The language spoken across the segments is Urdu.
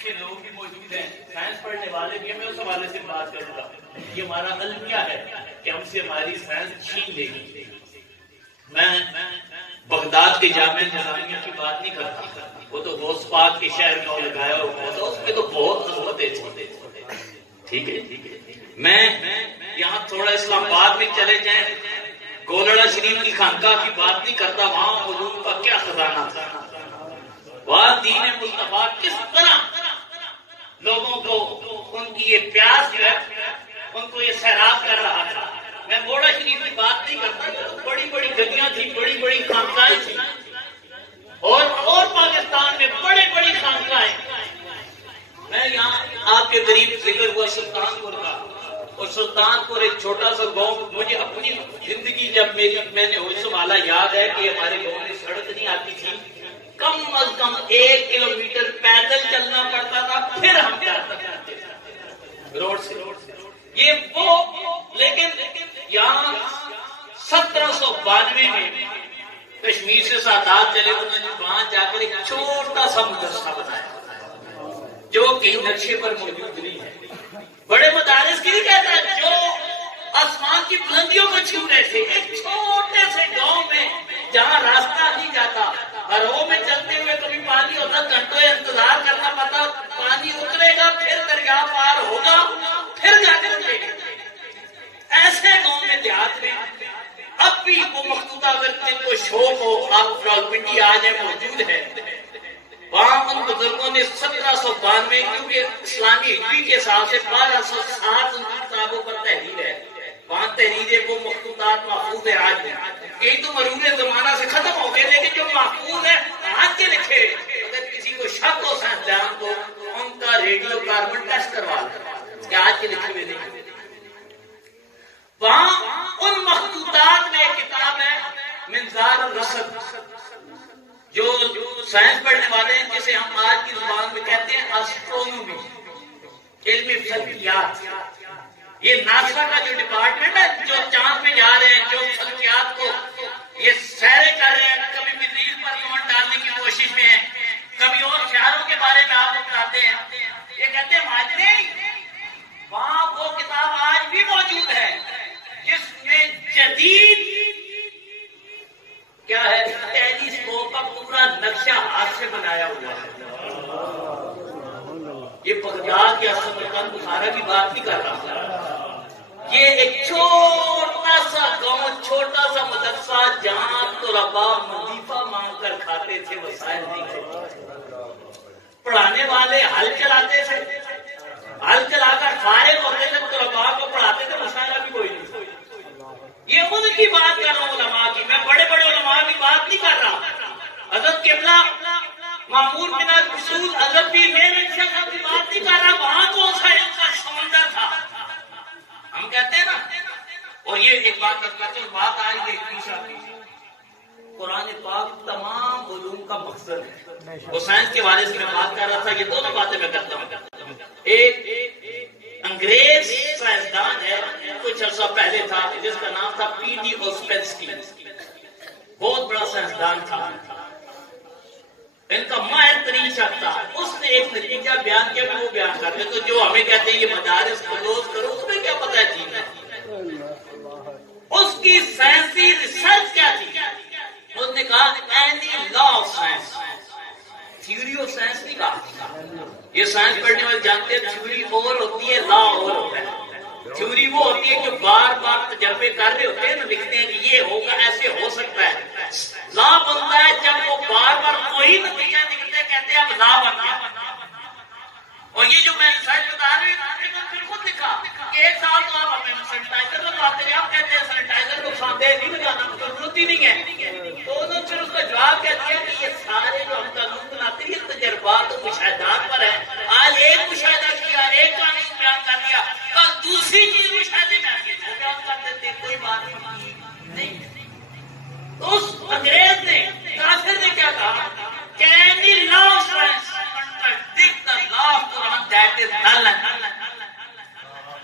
لکھے لوگ بھی موجود ہیں، سائنس پڑھنے والے بھی ہیں، میں اس حوالے سے بات کروں گا. یہ ہمارا علم کیا ہے کہ ہم سے ہماری سائنس چھین لے گی. میں بغداد کے جامعہ نظامیہ کی بات نہیں کرتا، وہ تو غوث پاک کے شہر کا لگایا ہوا تھا، اس میں تو بہت عظمتیں تھیں. ٹھیک ہے، میں یہاں تھوڑا اسلام آباد میں چلے جائیں، گولڑا شریف کی خانقاہ کی بات نہیں کرتا، وہاں علوم کا کیا خزانہ تھا. وہاں دین مصطفیٰ کس طرح لوگوں کو ان کی یہ پیاس جو ہے ان کو یہ سیراب کر رہا تھا. میں گولڑا شریف کی بات نہیں کرتا، بڑی بڑی گلیاں تھیں، بڑی بڑی خانقاہیں تھیں، اور پاکستان میں بڑی بڑی خانقاہیں. میں یہاں آپ کے قریب ذکر ہوا سلطان پور کا، اور سلطان پور ایک چھوٹا سا گاؤں. مجھے اپنی زندگی جب میں نے ہوش سنبھالا یاد ہے کہ ہمارے گاؤں میں سڑک نہیں آتی تھی، کم از کم 1 کلومیٹر پیدل چلنا پڑتا تھا، پھر ہم جاتے تھے روڈ سے. یہ وہ لیکن یہاں 1792 میں کشمیر سے سادات چلے، انہوں نے وہاں جا کر ایک چھوٹا سا مدرسہ بنایا جو کہ نقشے پر موجود نہیں ہے. بڑے مدارس کی نہیں کہتا ہے، جو آسمان کی بلندیوں کو چھو رہے تھے، ایک چھوٹے سے گاؤں میں جہاں راستہ نہیں جاتا، ہرو میں چلتے ہوئے کبھی پانی ہوتا، گھنٹوں انتظار کرنا پڑتا، پانی اترے گا پھر دریا پار ہوگا پھر جا کر اٹھے گا. ایسے گاؤں میں دیہات میں اب بھی وہ مخطوطہ اگر جن کو شوق ہو آپ راولپنڈی آ جائیں موجود ہے. وہاں ان بزرگوں نے 1792 کیونکہ اسلامی ہجری کے حساب سے 1260 ان کی کتابوں پر تحریر ہے، وہاں تحریریں وہ مخطوطات محفوظ ہے. آج کئی تو مرور زمانہ سے ختم ہو گئے، لیکن جو محفوظ ہے آج کے لکھے، اگر کسی کو شک ہو سائنسدان کو ان کا ریڈیو کاربن ٹیسٹ کروا لیں کہ آج کے لکھے ہوئے نہیں. وہاں ان مخطوطات میں ایک کتاب ہے منظار الرصد، جو سائنس پڑھنے والے ہیں جسے ہم آج کی زبان میں کہتے ہیں اسٹرونومی، علم فلکیات. یہ ناسا کا جو ڈپارٹمنٹ ہے جو چاند پہ جا رہے ہیں، جو فلکیات کو یہ سیرے کر رہے ہیں، کبھی مریخ پر لونڈ ڈالنے کی کوشش میں ہیں، کبھی اور خیالوں کے بارے میں آپ بتاتے ہیں. یہ کہتے ہیں ماجدے وہاں وہ کتاب آج بھی موجود ہے جس میں جدید کیا ہے ٹیلیسکوپ کا پورا نقشہ ہاتھ سے بنایا ہوا ہے. یہ بغداد یا سمرقند بخارا کی بات نہیں کر رہا، یہ ایک چھوٹا سا گاؤں، چھوٹا سا مدرسہ جہاں طلبا وظیفہ مانگ کر کھاتے تھے، وسائل نہیں تھے. پڑھانے والے ہل چلاتے تھے، ہل چلا کر فارغ ہوتے تھے، طلبا کو پڑھاتے تھے، مسائل بھی کوئی نہیں. یہ ان کی بات کر رہا ہوں علماء کی، میں بڑے بڑے علماء کی بات نہیں کر رہا. حضرت قبلہ مامون بن رسول حضرت پیر میر علی صاحب کی بات نہیں کر رہا. وہاں کون سا ان کا سمندر تھا ہم کہتے ہیں نا. اور یہ ایک بات بات آئی کہ قرآن پاک تمام علوم کا مقصد ہے. وہ سائنس کے بارے سے میں بات کر رہا تھا، یہ دونوں باتیں میں کرتا ہوں. ایک انگریز سائنسدان ہے کچھ عرصہ پہلے تھا جس کا نام تھا پی ڈی اوسپینسکی، بہت بڑا سائنسدان تھا، ان کا ماہر ترین شخص تھا. اس نے ایک نتیجہ بیان کیا، وہ بیان کرتے تو جو ہمیں کہتے ہیں یہ مدارس کلوز کرو، تمہیں کیا پتا ہے جی اس کی سائنسی ریسرچ کیا تھی. اس نے کہا any law of science, theory of science نہیں کہا. یہ سائنس پڑھنے والے جانتے ہیں تھیوری اور ہوتی ہے، لا اور ہوتا ہے. تھیوری وہ ہوتی ہے جو بار بار تجربے کر رہے ہوتے ہیں نا، لکھتے ہیں کہ یہ ہوگا، ایسے ہو سکتا ہے. لا بنتا ہے جب وہ بار بار کوئی نتیجہ نکلتا ہے، کہتے ہیں اب لا بن گیا. اور یہ جو میں ریسرچ بتا رہی ہوں پھر خود لکھا کہ 1 سال تو آپ ہمیں سینیٹائزر لگواتے ہیں، آپ کہتے ہیں سینیٹائزر نقصان دہ نہیں لگانا، ضرورت ہی نہیں ہے. تو انہوں نے پھر اس کا جواب کیا دیا کہ یہ سارے جو ہم قانون بناتے ہیں یہ تجربات اور مشاہدات پر ہے. آج ایک مشاہدہ کیا، ایک قانون بیان کر دیا، کل دوسری چیز مشاہدے میں آتی ہے وہ بیان کر دیتے، کوئی بات نہیں. تو اس انگریز نے کافر نے کیا کہا کہ any law of science contradict the law of Quran that is null and null.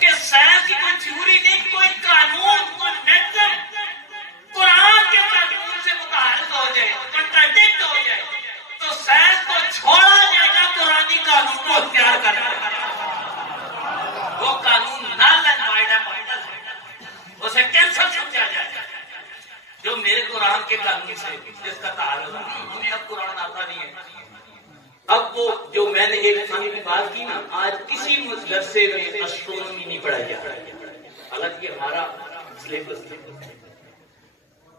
کہ سائنس کی کوئی تھیوری نہیں، کوئی قانون، کوئی میتھڈ قرآن کے قانون میرے قرآن کے قانون سے جس کا تعارض ہے، ہمیں اب قرآن آتا نہیں ہے۔ اب وہ جو میں نے ایک فن کی بات کی نا، آج کسی مدرسے میں اسٹرونومی نہیں پڑھائی جا رہی، حالانکہ ہمارا سلیبس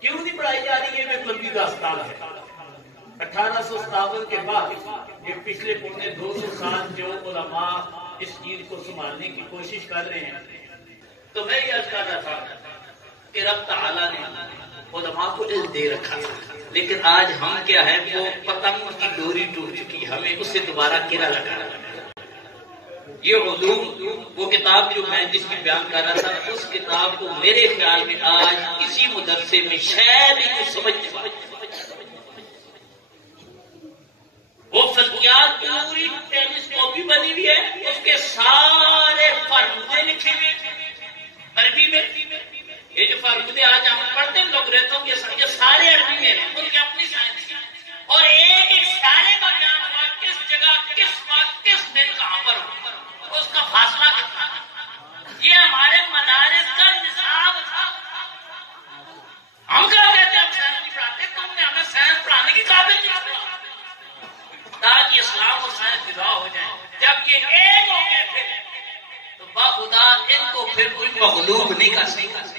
کیوں نہیں پڑھائی جا رہی ہے؟ میں کلبی داستان ہے 1857 کے بعد یہ پچھلے پونے 200 سال جو علماء اس چیز کو سنبھالنے کی کوشش کر رہے ہیں، تو میں یہ عرض کر رہا تھا کہ رب تعالیٰ نے علماء کو علم دے رکھا تھا، لیکن آج ہم کیا ہے، وہ پتنگ کی ڈوری ٹوٹ چکی، ہمیں اس سے دوبارہ کرا لگا۔ یہ علوم، وہ کتاب جو میں جس کی بیان کر رہا تھا، اس کتاب کو میرے خیال میں آج کسی مدرسے میں شاید ہی کچھ سمجھتے ہیں۔ وہ فلکیات پوری ٹیلیسکوپی بنی ہوئی ہے، اس کے سارے فارمولے لکھے ہوئے عربی میں۔ یہ جو فارمولے آج ہم پڑھتے ہیں لوگ ریتوں کے سارے عربی میں ہیں، ان کی اپنی سائنس، اور ایک ایک سارے کا بیان ہوا کس جگہ کس وقت کس دن کہاں پر ہو، اس کا فاصلہ کتنا۔ یہ ہمارے مدارس کا نصاب تھا۔ ہم کیا کہتے ہیں، ہم سائنس نہیں پڑھاتے، تم نے ہمیں سائنس پڑھانے کی قابل نہیں چھوڑا تاکہ اسلام اور سائنس جدا ہو جائیں۔ جب یہ ایک ہو گئے پھر تو باخدا ان کو پھر کوئی مغلوب نہیں کر سکتا۔